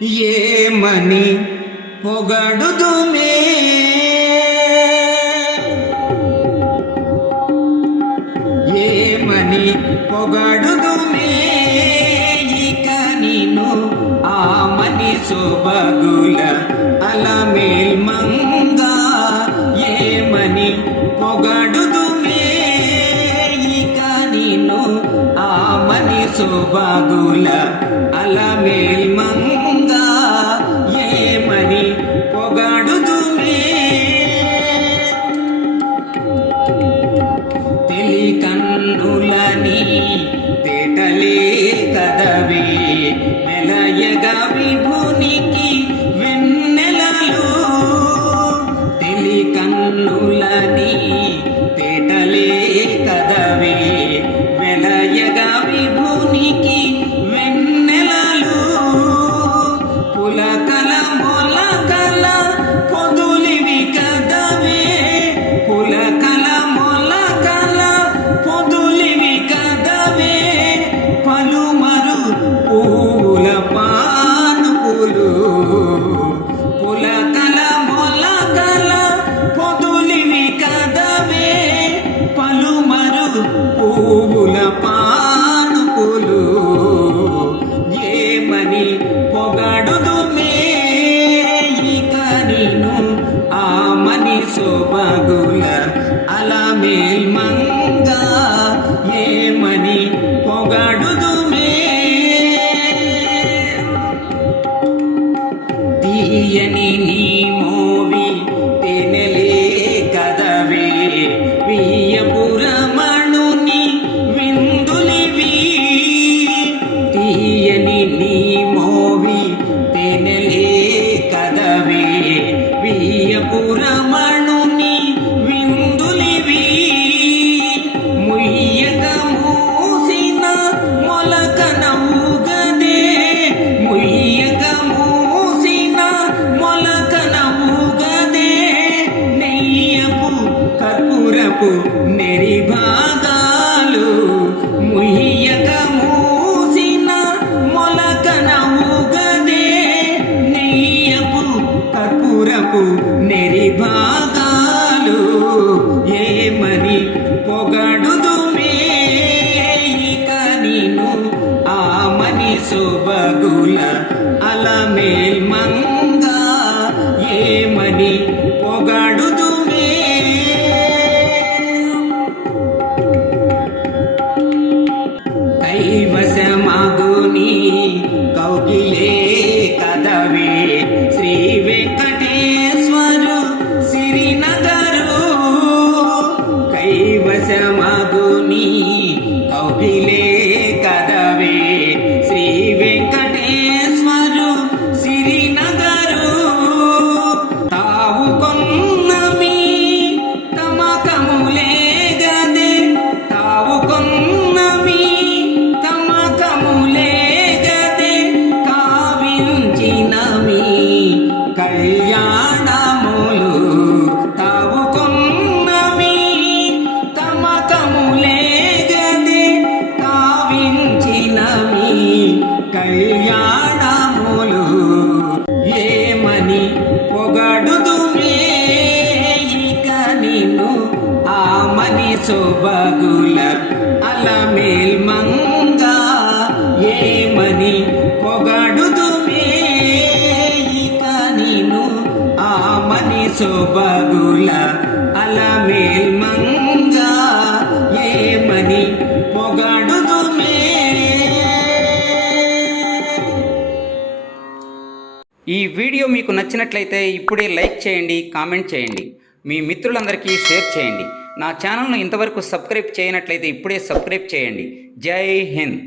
ఏమని పొగడుదుమే ఏమని పొగడుదుమే ఇక నిన్ను ఆమని సొబగుల అలమేల్మంగా ఏమని పొగడుదుమే ఇక నిన్ను ఆమని సొబగుల అలమేల్మంగా ఏమని పొగడుదుమే తెలికన్నులని తేటలే కదవే మెలయగా విభునికి వెన్నెలలు తెలికన్నులని తేటలే కదవే మెలయగా విభునికి వెన్నెలలు పులకల మొలకల పొదులివి కదవే పులకల మొలకల పొదులివి కదవే పలుమరు పూల పానుపులు పులకల మొలకల పొదులివి కదవే పలుమరు పూల పానుపులు ఏమని పొగడుదుమే ఇక నిన్ను ఆమని సొబగుల అలమేల్మంగా ఏమని పొగడుదుమే తీయని నీ మోవి తెనెలే కదవే వియ్యపురమణుని విందులివి తీయని నీ మోవి తెనెలే కదవే వియ్యపురమణుని విందులివి ముయ్యక మూసిన మొలకనవుగదే ముయ్యక మూసిన మొలకనవుగదే నెయ్యపు కర్పూరపు నెరిభాగాలు ముయ్యక మూసిన మొలకనవుగదే నెయ్యపు కర్పూరపు నెరిభాగాలు ఏమని పొగడుదుమే ఇక నిన్ను ఆమని సొబగుల అలమేల్మంగా ఏమని పొగడుదుమే కైవశమగుని కౌగిలే కదవే శ్రీ వెంకటేశ్వరు సిరినగరు కైవశమగుని కౌగిలే కదవే శ్రీ వెంకటేశ్వరు సిరినగరు తావు కొన్నమి తమకములే గదే తావు కొన్నమి తమకములే గదే కావించినమి కళ్యాణములు తావు కొన్నమి తమకములే గదే కావించినమి కళ్యాణములు ఏమని పొగడుదుమే ఇక నిన్ను ఆమని సొబగుల అలమేల్మంగా ఏమని పొగడుదుమే ఇక నిన్ను ఆమని సొబగుల అలమేల్మంగా ఏమని పొగడుదుమే. ఈ వీడియో మీకు నచ్చినట్లయితే ఇప్పుడే లైక్ చేయండి, కామెంట్ చేయండి, మీ మిత్రులందరికీ షేర్ చేయండి. నా ఛానల్ను ఇంతవరకు సబ్స్క్రైబ్ చేయనట్లయితే ఇప్పుడే సబ్స్క్రైబ్ చేయండి. జై హింద్.